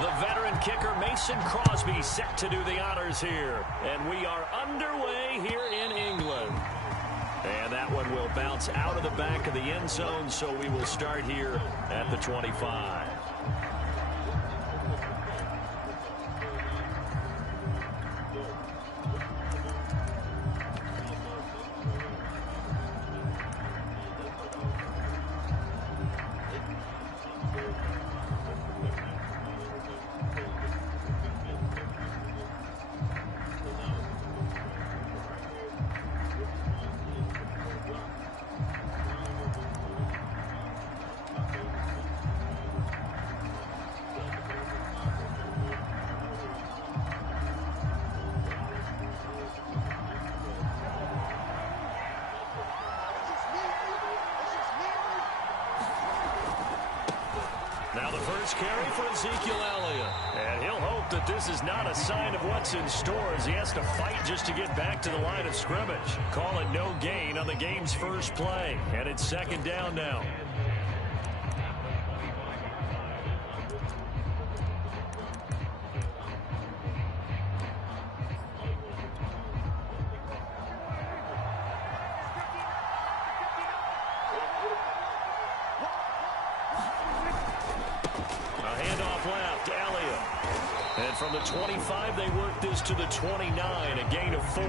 The veteran kicker Mason Crosby set to do the honors here. And we are underway here in England. And that one will bounce out of the back of the end zone, so we will start here at the 25. Now the first carry for Ezekiel Elliott. And he'll hope that this is not a sign of what's in store as he has to fight just to get back to the line of scrimmage. Call it no gain on the game's first play. And it's second down now. From the 25, they work this to the 29, a gain of 4.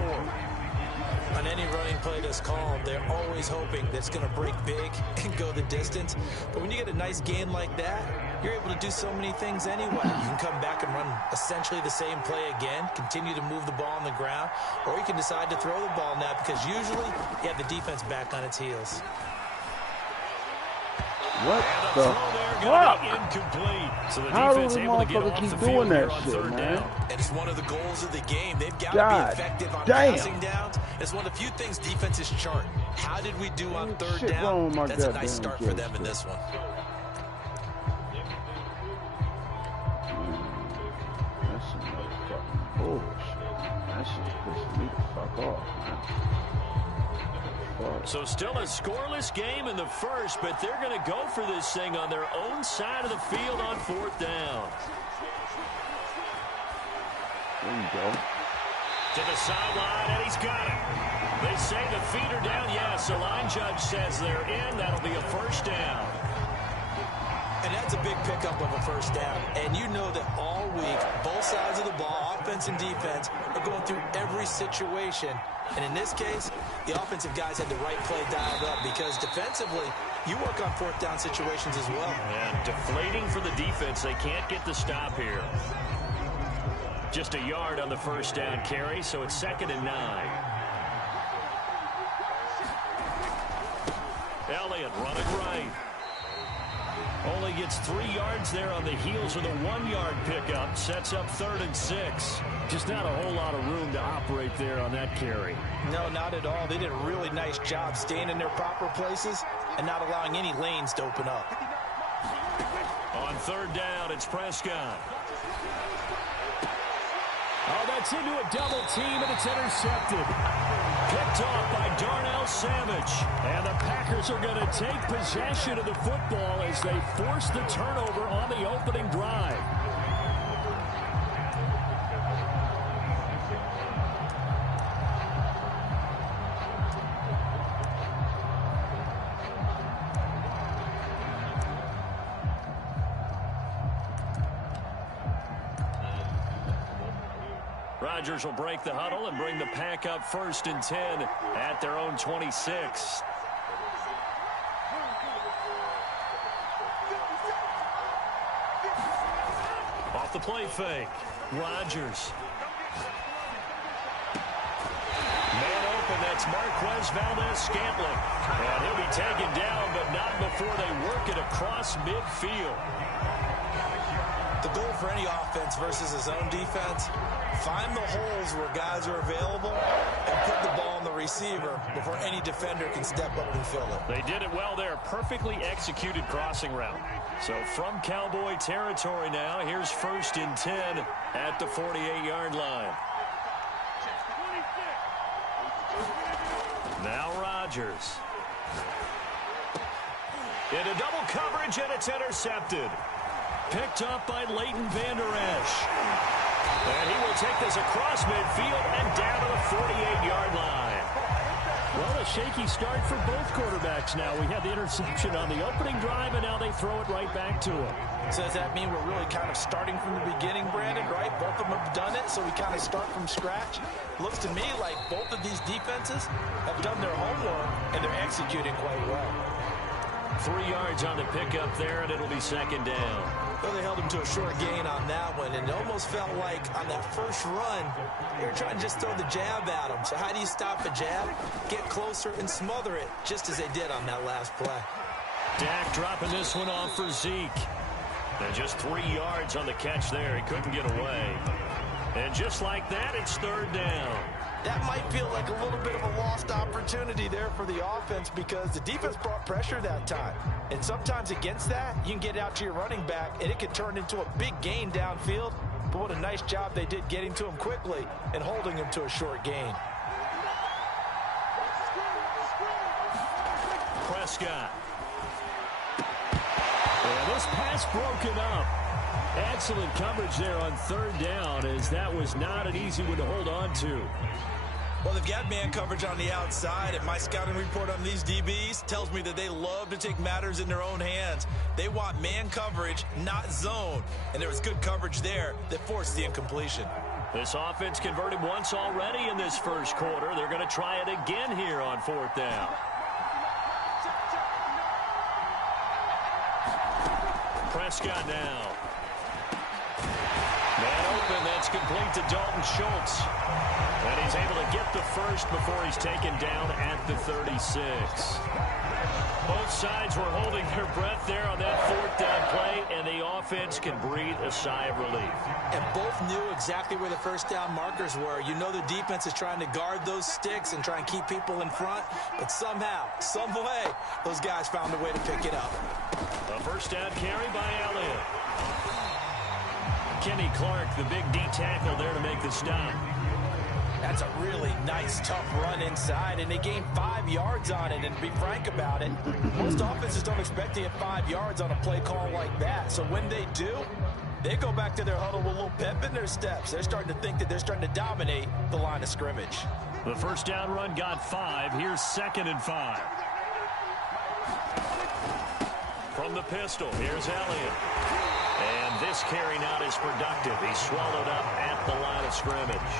On any running play that's called, they're always hoping that it's going to break big and go the distance. But when you get a nice gain like that, you're able to do so many things anyway. You can come back and run essentially the same play again, continue to move the ball on the ground, or you can decide to throw the ball now because usually you have the defense back on its heels. What the fuck? Incomplete. So the How defense do the able to get motherfucker off keep the doing field here that on shit, third man? down. And it's one of the goals of the game. They've got to be effective on damn. passing downs. It's one of the few things defenses chart. How did we do on third Shit down? wrong with my That's a goddamn nice start for them in this one. That's some motherfucking bullshit. That shit pisses me the fuck off, man. So still a scoreless game in the first, but they're going to go for this thing on their own side of the field on fourth down. There you go. To the sideline, and he's got it. They say the feet are down. Yes, the line judge says they're in. That'll be a first down. And that's a big pickup of a first down. And you know that all week, both sides of the ball, offense and defense, are going through every situation. And in this case, the offensive guys had the right play dialed up because defensively, you work on fourth down situations as well. And deflating for the defense. They can't get the stop here. Just a yard on the first down carry, so it's 2nd and 9. Elliott running right. Only gets 3 yards there on the heels of the 1-yard pickup. Sets up 3rd and 6. Just not a whole lot of room to operate there on that carry. No, not at all. They did a really nice job staying in their proper places and not allowing any lanes to open up. On third down, it's Prescott. Oh, that's into a double team, and it's intercepted. Picked off by Darnell Savage. And the Packers are going to take possession of the football as they force the turnover on the opening drive. Rodgers will break the huddle and bring the pack up 1st and 10 at their own 26. Off the play fake. Rodgers. Man open, that's Marquez Valdez-Scantling. And he'll be taken down, but not before they work it across midfield. The goal for any offense versus his own defense, find the holes where guys are available and put the ball on the receiver before any defender can step up and fill it. They did it well there. Perfectly executed crossing route. So from Cowboy territory now, here's 1st and 10 at the 48-yard line. Now Rodgers. Into double coverage, and it's intercepted. Picked up by Leighton Vander Esch. And he will take this across midfield and down to the 48-yard line. Well, a shaky start for both quarterbacks now. We had the interception on the opening drive, and now they throw it right back to him. So does that mean we're really kind of starting from the beginning, Brandon, right? Both of them have done it, so we kind of start from scratch. Looks to me like both of these defenses have done their homework, and they're executing quite well. 3 yards on the pickup there, and it'll be second down. Well, they held him to a short gain on that one, and it almost felt like on that first run, they were trying to just throw the jab at him. So how do you stop a jab? Get closer and smother it, just as they did on that last play. Dak dropping this one off for Zeke. And just 3 yards on the catch there. He couldn't get away. And just like that, it's third down. That might feel like a little bit of a lost opportunity there for the offense because the defense brought pressure that time. And sometimes against that, you can get out to your running back, and it can turn into a big gain downfield. But what a nice job they did getting to him quickly and holding him to a short gain. Prescott. And this pass broken up. Excellent coverage there on third down, as that was not an easy one to hold on to. Well, they've got man coverage on the outside, and my scouting report on these DBs tells me that they love to take matters in their own hands. They want man coverage, not zone. And there was good coverage there that forced the incompletion. This offense converted once already in this first quarter. They're going to try it again here on fourth down. Prescott now. Man open, that's complete to Dalton Schultz. And he's able to get the first before he's taken down at the 36. Both sides were holding their breath there on that fourth down play, and the offense can breathe a sigh of relief. And both knew exactly where the first down markers were. You know the defense is trying to guard those sticks and try and keep people in front, but somehow, some way, those guys found a way to pick it up. A first down carry by Elliott. Kenny Clark, the big D tackle there to make the stop. That's a really nice, tough run inside, and they gained 5 yards on it. And to be frank about it, most offenses don't expect to get 5 yards on a play call like that. So when they do, they go back to their huddle with a little pep in their steps. They're starting to think that they're starting to dominate the line of scrimmage. The first down run got 5. Here's 2nd and 5. From the pistol, here's Elliott. And this carry not as productive. He's swallowed up at the line of scrimmage.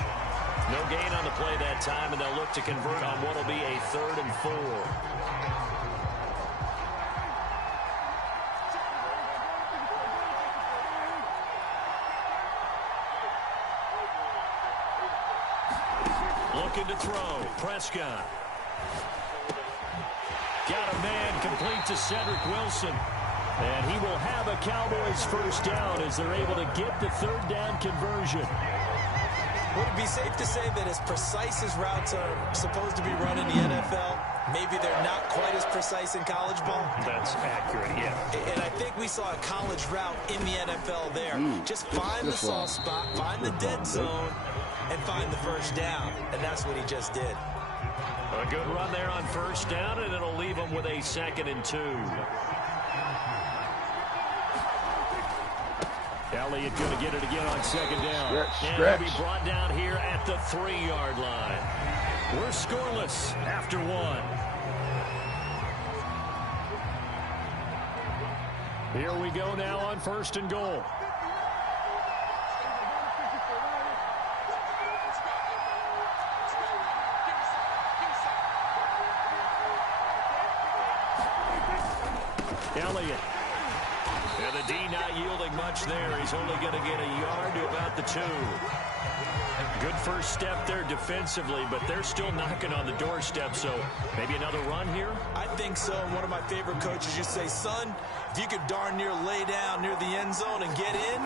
No gain on the play that time, and they'll look to convert on what will be a 3rd and 4. Looking to throw. Prescott. Got a man complete to Cedric Wilson. And he will have a Cowboys first down as they're able to get the 3rd down conversion. Would it be safe to say that as precise as routes are supposed to be run in the NFL, maybe they're not quite as precise in college ball? That's accurate, yeah. And I think we saw a college route in the NFL there. Just find the soft spot, find the dead zone, and find the first down. And that's what he just did. A good run there on first down, and it'll leave him with a 2nd and 2. Elliott going to get it again on 2nd down. And he'll be brought down here at the 3-yard line. We're scoreless after 1. Here we go now on 1st and goal. Elliott. And the D not yielding much there. He's only going to get a yard to about the 2. Good first step there defensively, but they're still knocking on the doorstep, so maybe another run here? I think so. And one of my favorite coaches used to say, son, if you could darn near lay down near the end zone and get in,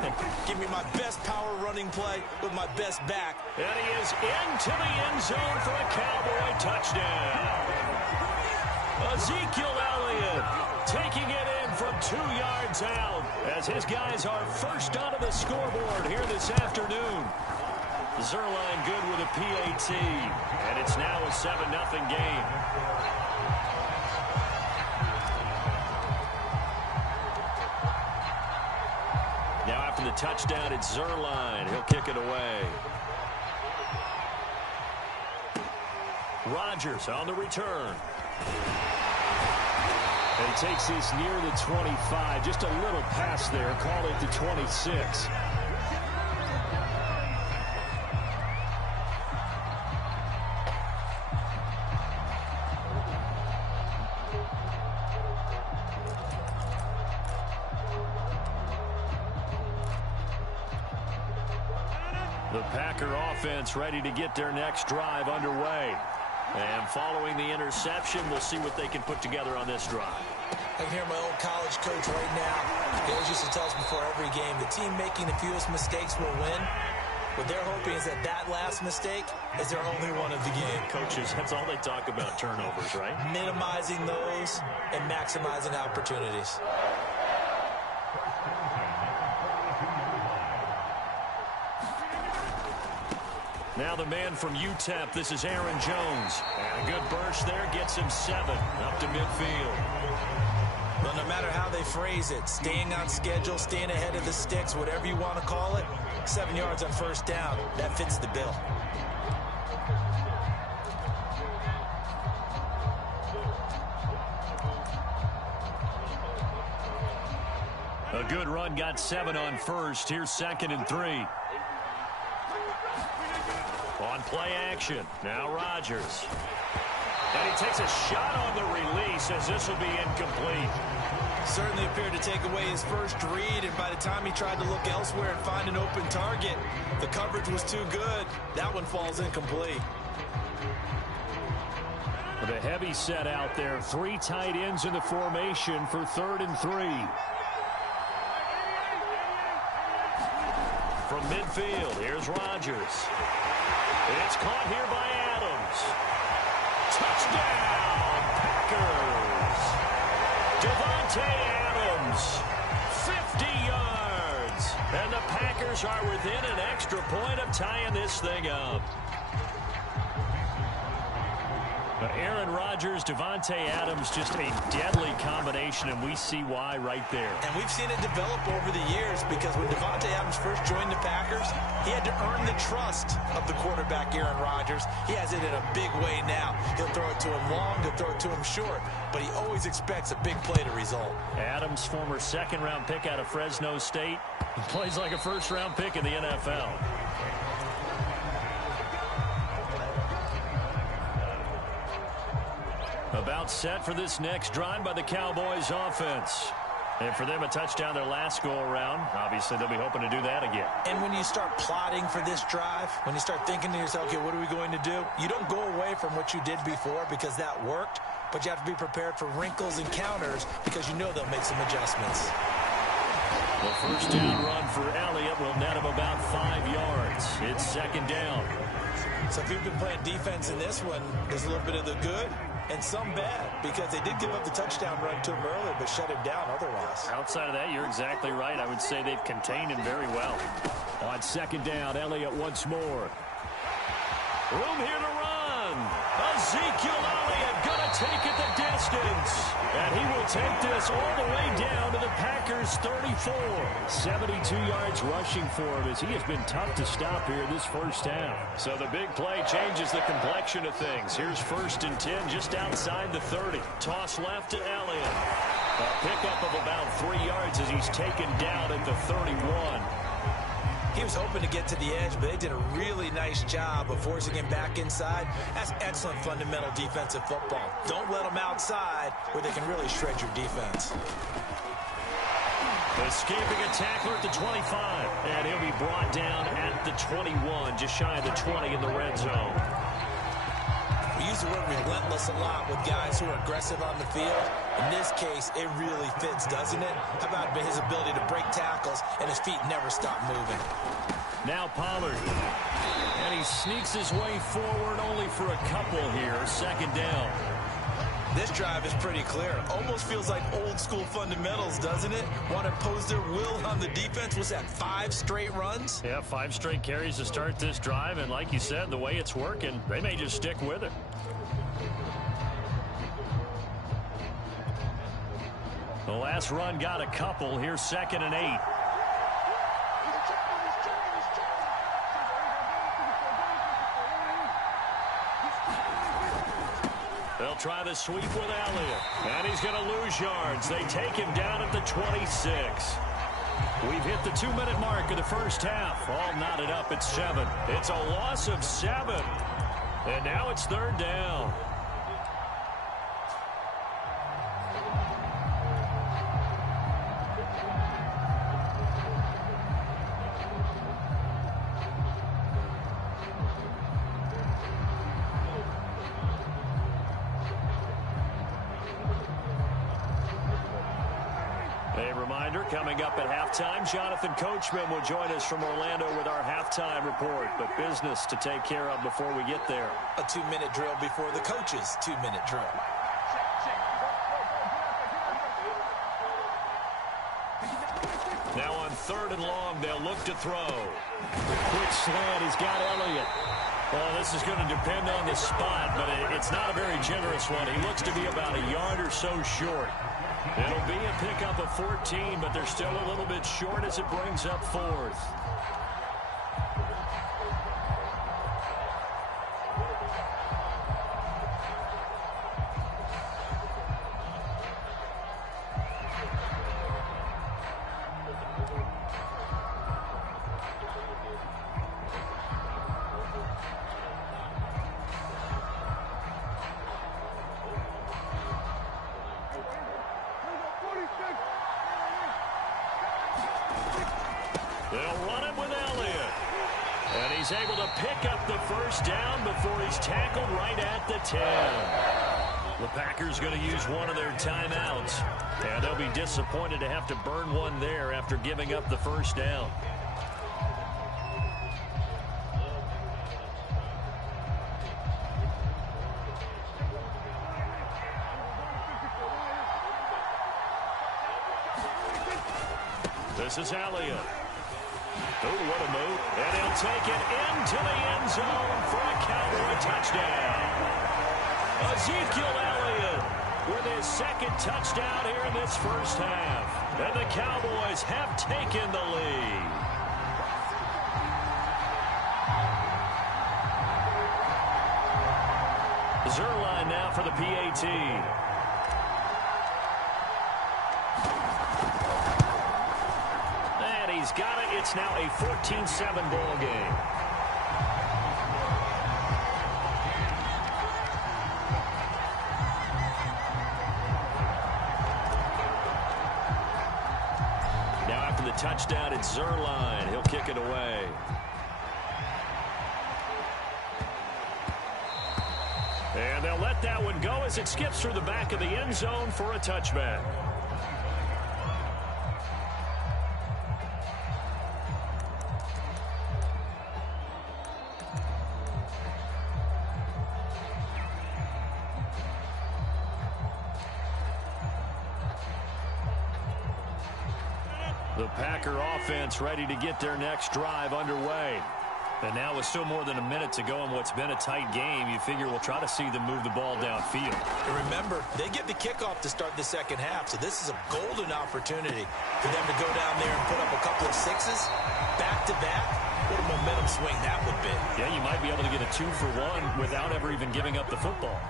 give me my best power running play with my best back. And he is into the end zone for a Cowboy touchdown. Ezekiel Elliott taking it in from 2 yards out as his guys are first onto the scoreboard here this afternoon. Zerline good with a PAT, and it's now a 7-0 game. Now after the touchdown, it's Zerline. He'll kick it away. Rodgers on the return. And he takes this near the 25. Just a little pass there. Call it the 26. The Packer offense ready to get their next drive underway. And following the interception, we'll see what they can put together on this drive. I can hear my old college coach right now. He always used to tell us before every game, the team making the fewest mistakes will win. What they're hoping is that that last mistake is their only one of the game. Coaches, that's all they talk about, turnovers, right? Minimizing those and maximizing opportunities. Now the man from UTEP, this is Aaron Jones. And a good burst there gets him 7 up to midfield. Well, no matter how they phrase it, staying on schedule, staying ahead of the sticks, whatever you want to call it, 7 yards on first down, that fits the bill. A good run, got 7 on first. Here's 2nd and 3. On play action, now Rodgers. And he takes a shot on the release as this will be incomplete. Certainly appeared to take away his first read, and by the time he tried to look elsewhere and find an open target, the coverage was too good. That one falls incomplete. With a heavy set out there, 3 tight ends in the formation for 3rd and 3. From midfield, here's Rodgers. It's caught here by Adams. Touchdown, Packers. Davante Adams, 50 yards. And the Packers are within an extra point of tying this thing up. Aaron Rodgers, Davante Adams, just a deadly combination, and we see why right there. And we've seen it develop over the years because when Davante Adams first joined the Packers, he had to earn the trust of the quarterback, Aaron Rodgers. He has it in a big way now. He'll throw it to him long, he'll throw it to him short, but he always expects a big play to result. Adams, former 2nd-round pick out of Fresno State, plays like a 1st-round pick in the NFL. About set for this next drive by the Cowboys offense. And for them, a touchdown their last go-around. Obviously, they'll be hoping to do that again. And when you start plotting for this drive, when you start thinking to yourself, okay, what are we going to do? You don't go away from what you did before because that worked, but you have to be prepared for wrinkles and counters because you know they'll make some adjustments. The first down run for Elliott will net him about 5 yards. It's 2nd down. So if you've been playing defense in this one, there's a little bit of the good and some bad because they did give up the touchdown run to him earlier but shut him down otherwise. Outside of that, you're exactly right. I would say they've contained him very well. On 2nd down, Elliott once more. Room here to run. Ezekiel Elliott going to take it the distance. And he will take this all the way down to the Packers 34. 72 yards rushing for him as he has been tough to stop here this first half. So the big play changes the complexion of things. Here's 1st and 10 just outside the 30. Toss left to Elliott. A pickup of about 3 yards as he's taken down at the 31. He was hoping to get to the edge, but they did a really nice job of forcing him back inside. That's excellent fundamental defensive football. Don't let them outside where they can really shred your defense. Escaping a tackler at the 25, and he'll be brought down at the 21, just shy of the 20 in the red zone. We use the word relentless a lot with guys who are aggressive on the field. In this case, it really fits, doesn't it? How about his ability to break tackles and his feet never stop moving? Now Pollard. And he sneaks his way forward only for a couple here. 2nd down. This drive is pretty clear. Almost feels like old school fundamentals, doesn't it? Want to impose their will on the defense. Was that 5 straight runs? Yeah, 5 straight carries to start this drive. And like you said, the way it's working, they may just stick with it. The last run got a couple. Here's 2nd and 8. try the sweep with Elliott. And he's going to lose yards. They take him down at the 26. We've hit the 2-minute mark of the first half. All knotted up at 7. It's a loss of 7. And now it's 3rd down. Coming up at halftime, Jonathan Coachman will join us from Orlando with our halftime report. But business to take care of before we get there. A 2-minute drill before the coach's 2-minute drill. Now on 3rd and long, they'll look to throw. Quick slant, he's got Elliott. Well, this is going to depend on the spot, but it's not a very generous one. He looks to be about a yard or so short. It'll be a pickup of 14, but they're still a little bit short as it brings up 4th. They'll run it with Elliott. And he's able to pick up the first down before he's tackled right at the 10. The Packers going to use one of their timeouts. And they'll be disappointed to have to burn one there after giving up the first down. This is Elliott. Oh, what a move. And he'll take it into the end zone for a Cowboy touchdown. Ezekiel Elliott with his 2nd touchdown here in this first half. And the Cowboys have taken the lead. Zerline now for the PAT. He's got it. It's now a 14-7 ball game. Now after the touchdown, it's Zerline. He'll kick it away. And they'll let that one go as it skips through the back of the end zone for a touchback. The Packer offense ready to get their next drive underway. And now with still more than a minute to go in what's been a tight game, you figure we'll try to see them move the ball downfield. And remember, they get the kickoff to start the second half, so this is a golden opportunity for them to go down there and put up a couple of 6s back-to-back. What a momentum swing that would be. Yeah, you might be able to get a 2-for-1 without ever even giving up the football.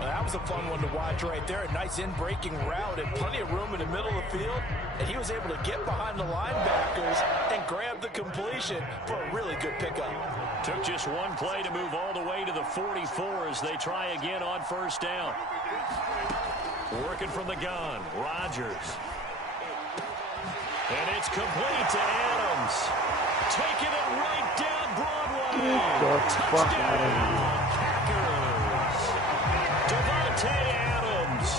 That was a fun one to watch right there. A nice in-breaking route and plenty of room in the middle of the field. And he was able to get behind the linebackers and grab the completion for a really good pickup. Took just one play to move all the way to the 44 as they try again on first down. Working from the gun, Rodgers. And it's complete to Adams. Taking it right down Broadway. Touchdown, Packers. Devontae Adams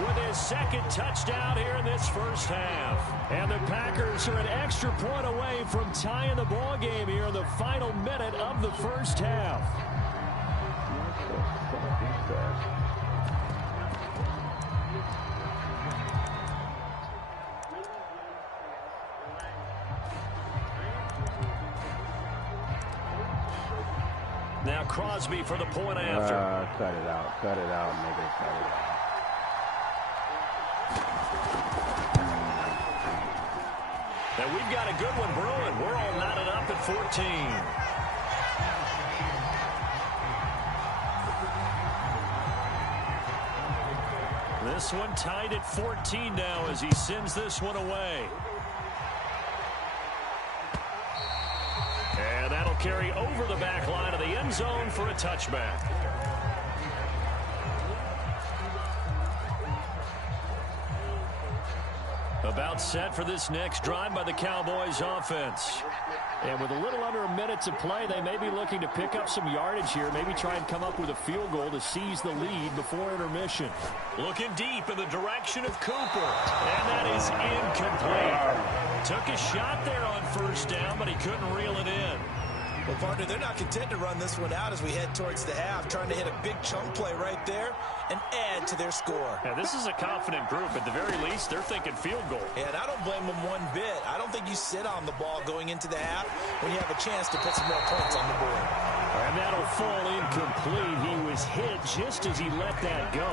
with his 2nd touchdown here in this first half. And the Packers are an extra point away from tying the ball game here in the final minute of the first half. Now Crosby for the point after. Cut it out, nigga, cut it out. And we've got a good one brewing. We're all knotted up at 14. This one tied at 14 now as he sends this one away. And that'll carry over the back line of the end zone for a touchback. About set for this next drive by the Cowboys offense. And with a little under a minute to play, they may be looking to pick up some yardage here, maybe try and come up with a field goal to seize the lead before intermission. Looking deep in the direction of Cooper. And that is incomplete. Took a shot there on first down, but he couldn't reel it in. Well, partner, they're not content to run this one out as we head towards the half, trying to hit a big chunk play right there and add to their score. Now, this is a confident group. At the very least, they're thinking field goal. And I don't blame them one bit. I don't think you sit on the ball going into the half when you have a chance to put some more points on the board. And that'll fall incomplete. He was hit just as he let that go.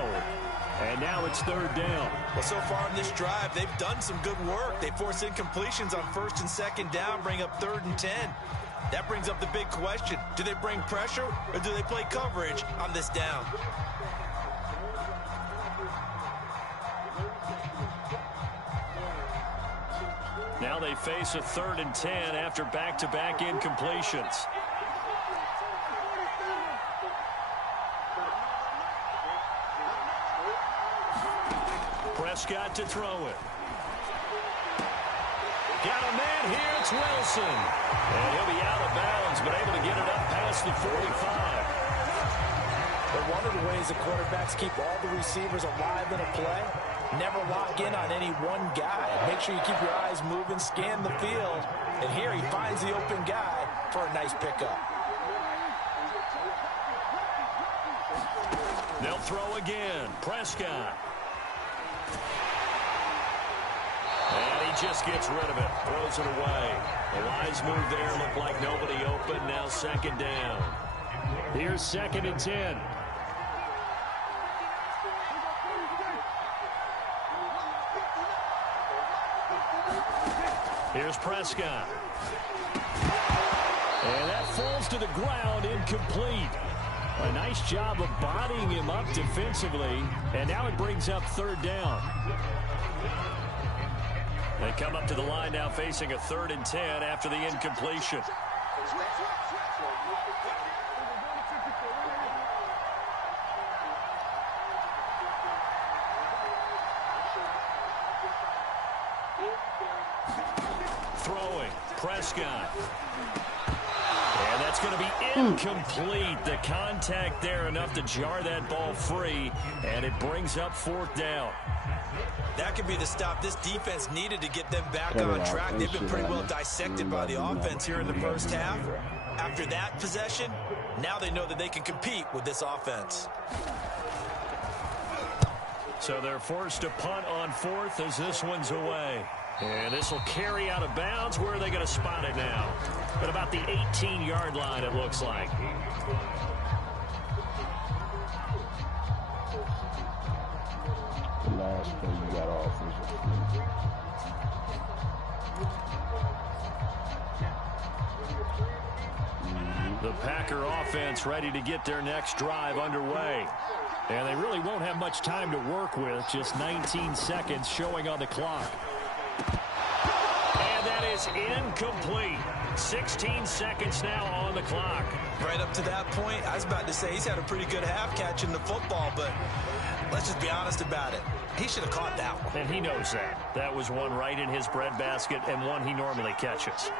And now it's third down. Well, so far in this drive, they've done some good work. They force incompletions on first and second down, bring up 3rd and 10. That brings up the big question. Do they bring pressure or do they play coverage on this down? Now they face a 3rd and 10 after back-to-back incompletions. Prescott to throw it. Got a man here, it's Wilson. And he'll be out of bounds, but able to get it up past the 45. But one of the ways the quarterbacks keep all the receivers alive in a play, never lock in on any one guy. Make sure you keep your eyes moving, scan the field. And here he finds the open guy for a nice pickup. They'll throw again. Prescott. And he just gets rid of it. Throws it away. The wise move there. Looked like nobody open. Now 2nd down. Here's 2nd and 10. Here's Prescott. And that falls to the ground, incomplete. A nice job of bodying him up defensively. And now it brings up 3rd down. They come up to the line now facing a 3rd and 10 after the incompletion. Throwing, Prescott. And that's going to be incomplete. The contact there enough to jar that ball free, and it brings up 4th down. That could be the stop this defense needed to get them back on track. They've been pretty well dissected by the offense here in the first half. After that possession, now they know that they can compete with this offense. So they're forced to punt on 4th as this one's away. And this will carry out of bounds. Where are they going to spot it now? At about the 18-yard line, it looks like. The last play you got off was The Packer offense ready to get their next drive underway. And they really won't have much time to work with. Just 19 seconds showing on the clock. And that is incomplete. 16 seconds now on the clock. Right up to that point, I was about to say he's had a pretty good half catching the football, but let's just be honest about it. He should have caught that one. And he knows that. That was one right in his breadbasket and one he normally catches.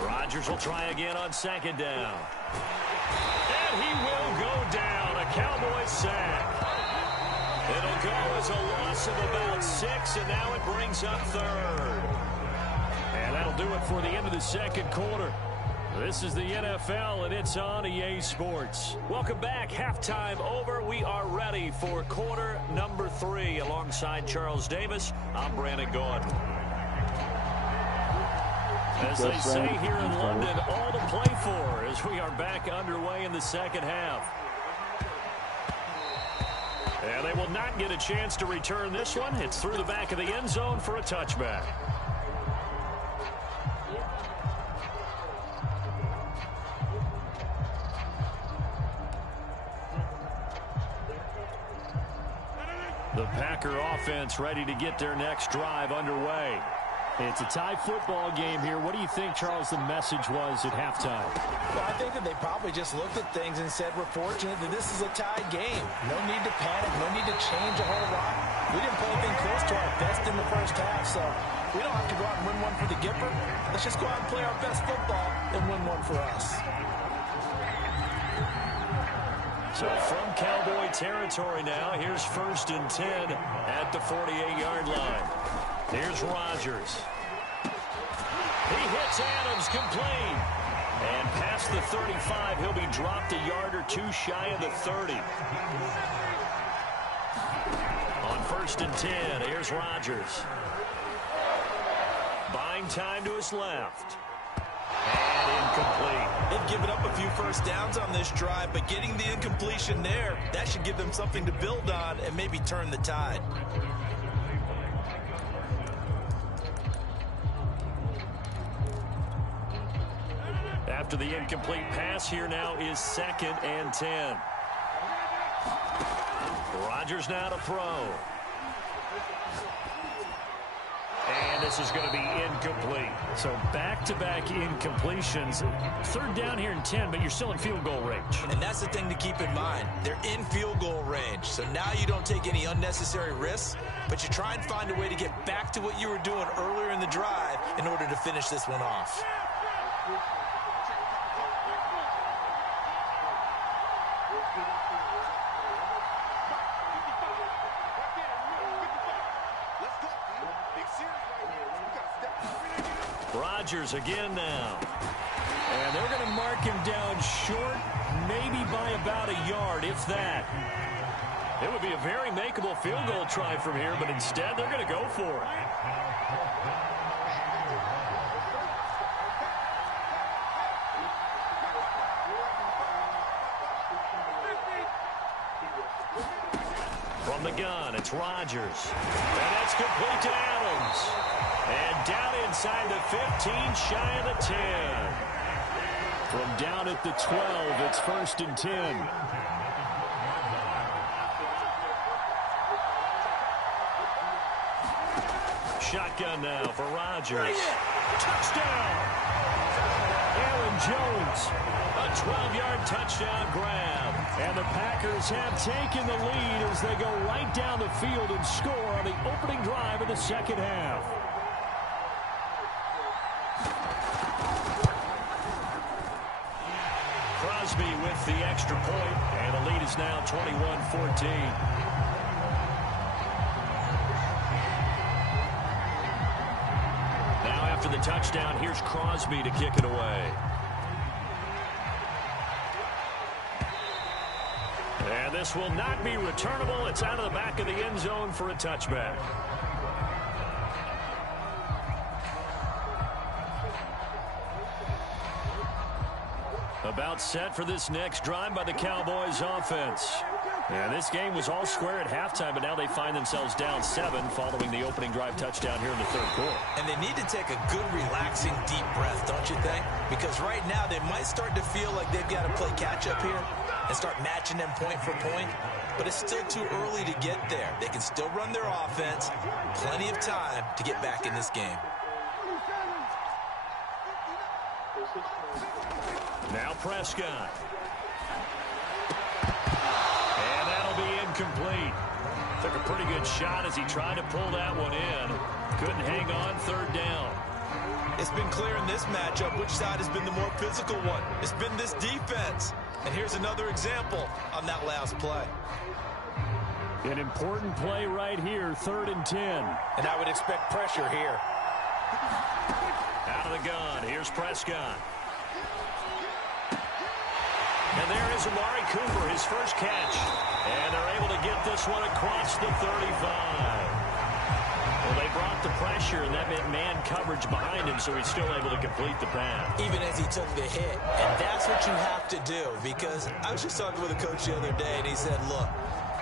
Rodgers will try again on 2nd down. And he will go down. A Cowboys sack. It'll go as a loss of about 6, and now it brings up 3rd. And that'll do it for the end of the 2nd quarter. This is the NFL, and it's on EA Sports. Welcome back. Halftime over. We are ready for quarter number 3. Alongside Charles Davis, I'm Brandon Gordon. As they say here in London, all to play for as we are back underway in the 2nd half. And they will not get a chance to return this one. It's through the back of the end zone for a touchback. The Packer offense ready to get their next drive underway. It's a tie football game here. What do you think, Charles, the message was at halftime? Well, I think that they probably just looked at things and said, we're fortunate that this is a tie game. No need to panic. No need to change a whole lot. We didn't play anything close to our best in the first half, so we don't have to go out and win one for the Gipper. Let's just go out and play our best football and win one for us. So from Cowboy territory now, here's 1st and 10 at the 48-yard line. Here's Rodgers. He hits Adams complete. And past the 35, he'll be dropped a yard or two shy of the 30. On 1st and 10, here's Rodgers. Buying time to his left. And incomplete. They've given up a few first downs on this drive, but getting the incompletion there, that should give them something to build on and maybe turn the tide. After the incomplete pass, here now is 2nd and 10. Rodgers now to throw. And this is going to be incomplete. So back-to-back incompletions. 3rd down here and 10, but you're still in field goal range. And that's the thing to keep in mind. They're in field goal range. So now you don't take any unnecessary risks, but you try and find a way to get back to what you were doing earlier in the drive in order to finish this one off. Rodgers again now. And they're going to mark him down short, maybe by about a yard, if that. It would be a very makeable field goal try from here, but instead they're going to go for it. From the gun, it's Rodgers. And that's complete to Adams. And down inside the 15, shy of the 10. From down at the 12, it's 1st and 10. Shotgun now for Rodgers. Touchdown! Aaron Jones. A 12-yard touchdown grab. And the Packers have taken the lead as they go right down the field and score on the opening drive of the second half. Crosby with the extra point, and the lead is now 21-14. Now after the touchdown, here's Crosby to kick it away. And this will not be returnable. It's out of the back of the end zone for a touchback. About set for this next drive by the Cowboys offense. And this game was all square at halftime, but now they find themselves down 7 following the opening drive touchdown here in the 3rd quarter. And they need to take a good, relaxing, deep breath, don't you think? Because right now they might start to feel like they've got to play catch-up here and start matching them point for point. But it's still too early to get there. They can still run their offense. Plenty of time to get back in this game. Now Prescott. And that'll be incomplete. Took a pretty good shot as he tried to pull that one in. Couldn't hang on 3rd down. It's been clear in this matchup which side has been the more physical one. It's been this defense. And here's another example on that last play. An important play right here, 3rd and 10. And I would expect pressure here. Out of the gun, here's Prescott. And there is Amari Cooper, his first catch. And they're able to get this one across the 35. Well, they brought the pressure, and that meant man coverage behind him, so he's still able to complete the pass. Even as he took the hit. And that's what you have to do, because I was just talking with a coach the other day, and he said, look,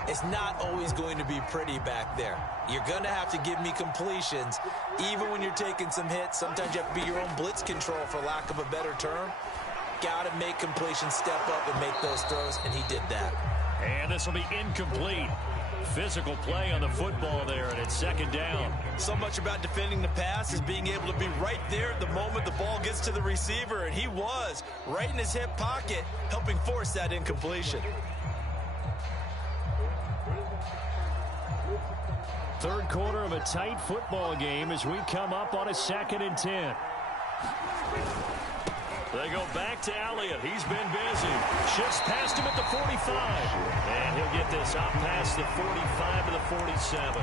it's not always going to be pretty back there. You're going to have to give me completions. Even when you're taking some hits, sometimes you have to be your own blitz control, for lack of a better term. Got to make completions, step up and make those throws, and he did that. And this will be incomplete. Physical play on the football there, and it's second down. So much about defending the pass is being able to be right there at the moment the ball gets to the receiver, and he was right in his hip pocket, helping force that incompletion. Third quarter of a tight football game as we come up on a 2nd and 10. They go back to Elliott. He's been busy. Shifts past him at the 45. And he'll get this out past the 45 to the 47.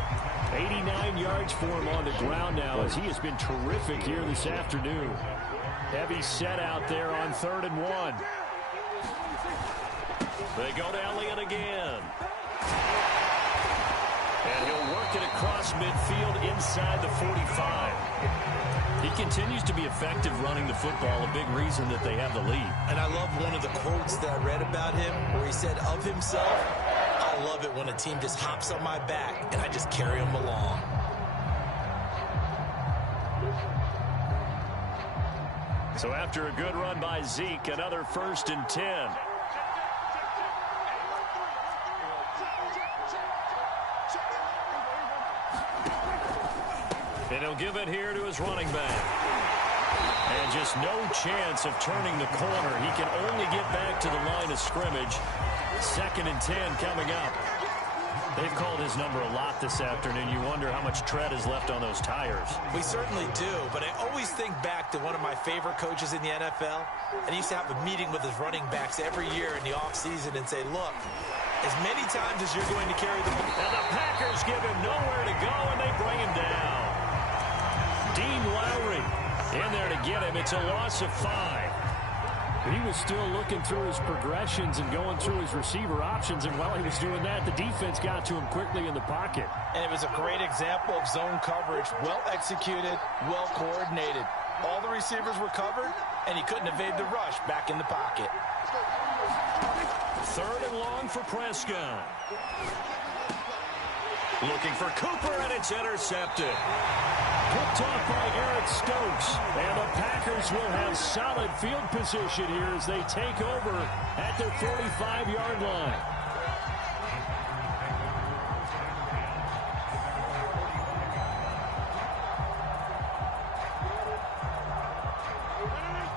89 yards for him on the ground now as he has been terrific here this afternoon. Heavy set out there on 3rd and 1. They go to Elliott again. And he'll work it across midfield inside the 45. He continues to be effective running the football, a big reason that they have the lead. And I love one of the quotes that I read about him where he said of himself, I love it when a team just hops on my back and I just carry them along. So after a good run by Zeke, another 1st and 10. And he'll give it here to his running back. And just no chance of turning the corner. He can only get back to the line of scrimmage. 2nd and 10 coming up. They've called his number a lot this afternoon. You wonder how much tread is left on those tires. We certainly do, but I always think back to one of my favorite coaches in the NFL. And he used to have a meeting with his running backs every year in the offseason and say, look, as many times as you're going to carry the ball. And the Packers give him nowhere to go, and they bring him down. Dean Lowry in there to get him. It's a loss of 5. He was still looking through his progressions and going through his receiver options, and while he was doing that, the defense got to him quickly in the pocket. And it was a great example of zone coverage. Well executed, well coordinated. All the receivers were covered, and he couldn't evade the rush back in the pocket. 3rd and long for Prescott. Looking for Cooper, and it's intercepted. Picked off by Eric Stokes. And the Packers will have solid field position here as they take over at their 45-yard line.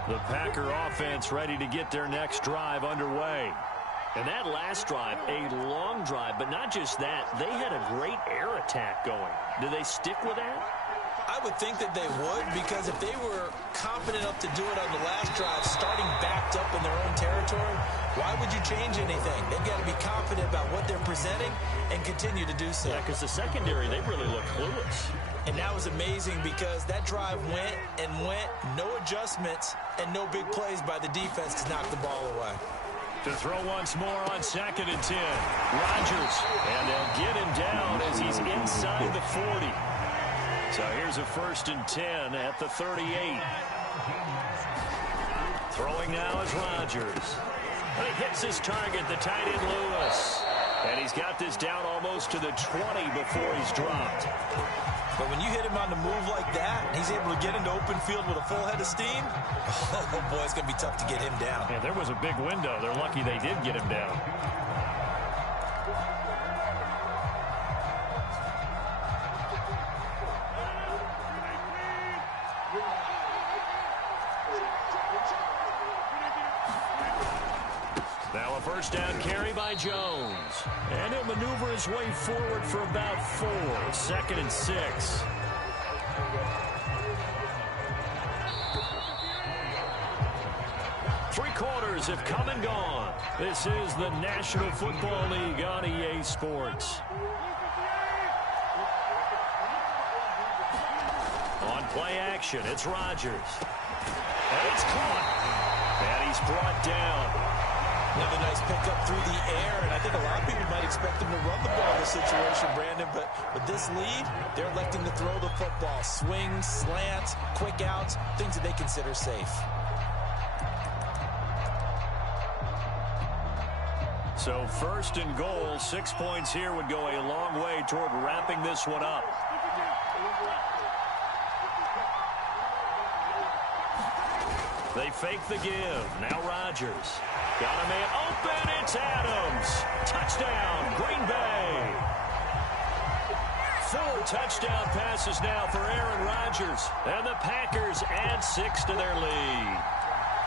The Packer offense ready to get their next drive underway. And that last drive, a long drive, but not just that. They had a great air attack going. Do they stick with that? I would think that they would, because if they were confident enough to do it on the last drive, starting backed up in their own territory, why would you change anything? They've got to be confident about what they're presenting and continue to do so. Yeah, because the secondary, they really look clueless. And that was amazing because that drive went and went, no adjustments, and no big plays by the defense to knock the ball away. To throw once more on 2nd and 10. Rodgers, and they'll get him down as he's inside the 40. So here's a 1st and 10 at the 38. Throwing now is Rodgers. And he hits his target, the tight end Lewis. And he's got this down almost to the 20 before he's dropped. But when you hit him on the move like that, and he's able to get into open field with a full head of steam, oh boy, it's going to be tough to get him down. Yeah, there was a big window. They're lucky they did get him down. Now a 1st down carry by Jones. And he'll maneuver his way forward for about 4. 2nd and 6. Three quarters have come and gone. This is the National Football League on EA Sports. On play action, it's Rodgers. And it's caught. And he's brought down. Another nice pickup through the air, and I think a lot of people might expect them to run the ball in this situation, Brandon, but with this lead, they're electing to throw the football. Swings, slants, quick outs, things that they consider safe. So 1st and goal, 6 points here would go a long way toward wrapping this one up. They fake the give. Now Rodgers. Got a man open. It's Adams. Touchdown, Green Bay. 4 touchdown passes now for Aaron Rodgers. And the Packers add 6 to their lead.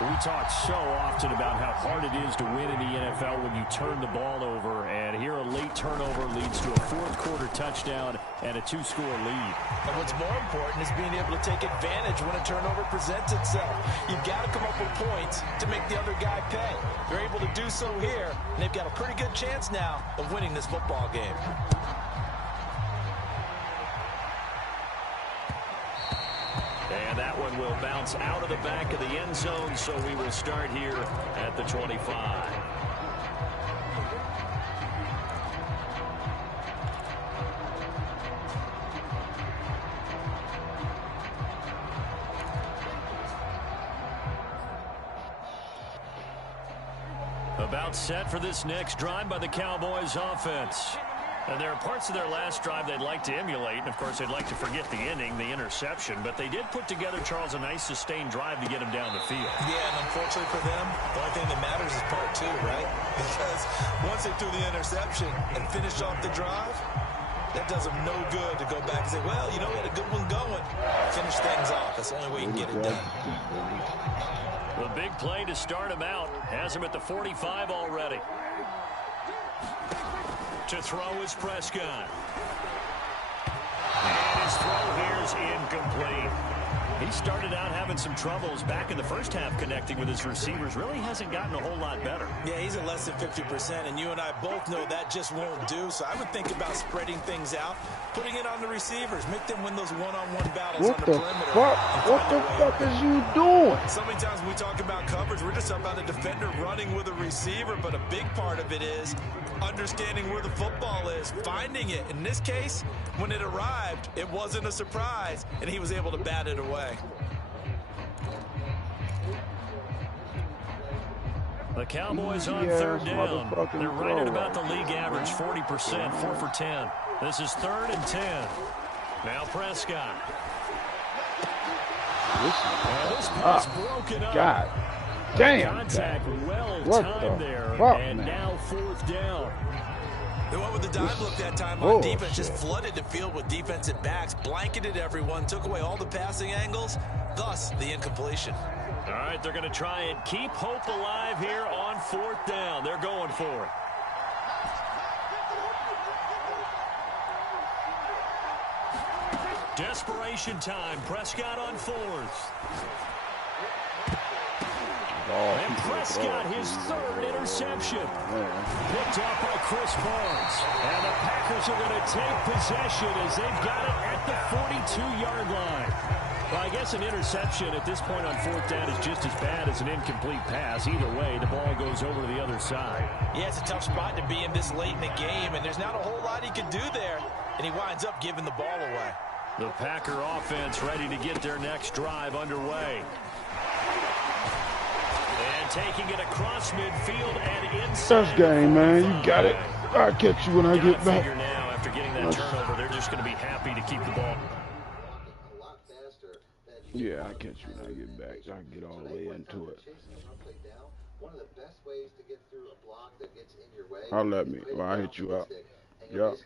We talk so often about how hard it is to win in the NFL when you turn the ball over. And here a late turnover leads to a fourth-quarter touchdown and a 2-score lead. And what's more important is being able to take advantage when a turnover presents itself. You've got to come up with points to make the other guy pay. They're able to do so here, and they've got a pretty good chance now of winning this football game. And that one will bounce out of the back of the end zone, so we will start here at the 25. About set for this next drive by the Cowboys offense. And there are parts of their last drive they'd like to emulate. And, of course, they'd like to forget the inning, the interception. But they did put together, Charles, a nice sustained drive to get him down the field. Yeah, and unfortunately for them, the only thing that matters is part 2, right? Because once they threw the interception and finished off the drive, that does them no good to go back and say, well, you know, we had a good one going. Finish things off. That's the only way you can get it done. The big play to start him out has him at the 45 already. To throw is Prescott. And his throw here is incomplete. He started out having some troubles back in the first half connecting with his receivers. Really hasn't gotten a whole lot better. Yeah, he's at less than 50%, and you and I both know that just won't do. So I would think about spreading things out, putting it on the receivers, make them win those one-on-one battles on the perimeter. What the fuck is you doing? So many times when we talk about coverage, we're just about a defender running with a receiver, but a big part of it is understanding where the football is, finding it. In this case, when it arrived, it wasn't a surprise, and he was able to bat it away. The Cowboys on third down. They're right at about the league average, 40%, 4 for 10. This is 3rd and 10. Now Prescott. This pass broken up. God damn. Contact well timed there. And now 4th down. They went with the dive look that time on defense, just flooded the field with defensive backs, blanketed everyone, took away all the passing angles, thus the incompletion. All right, they're going to try and keep hope alive here on 4th down. They're going for it. Desperation time. Prescott on 4th. And Prescott, his 3rd interception. Picked off by Chris Barnes. And the Packers are going to take possession as they've got it at the 42-yard line. Well, I guess an interception at this point on 4th down is just as bad as an incomplete pass. Either way, the ball goes over to the other side. Yeah, it's a tough spot to be in this late in the game, and there's not a whole lot he can do there. And he winds up giving the ball away. The Packer offense ready to get their next drive underway. And taking it across midfield and inside. First game, man. You got it. I'll catch you when I get back. Now, after getting that turnover, they're just going to be happy to keep the ball. Yeah, I'll catch you when I get back. So I can get all the way into it. I'll let me. Well, I'll hit you up. Yep.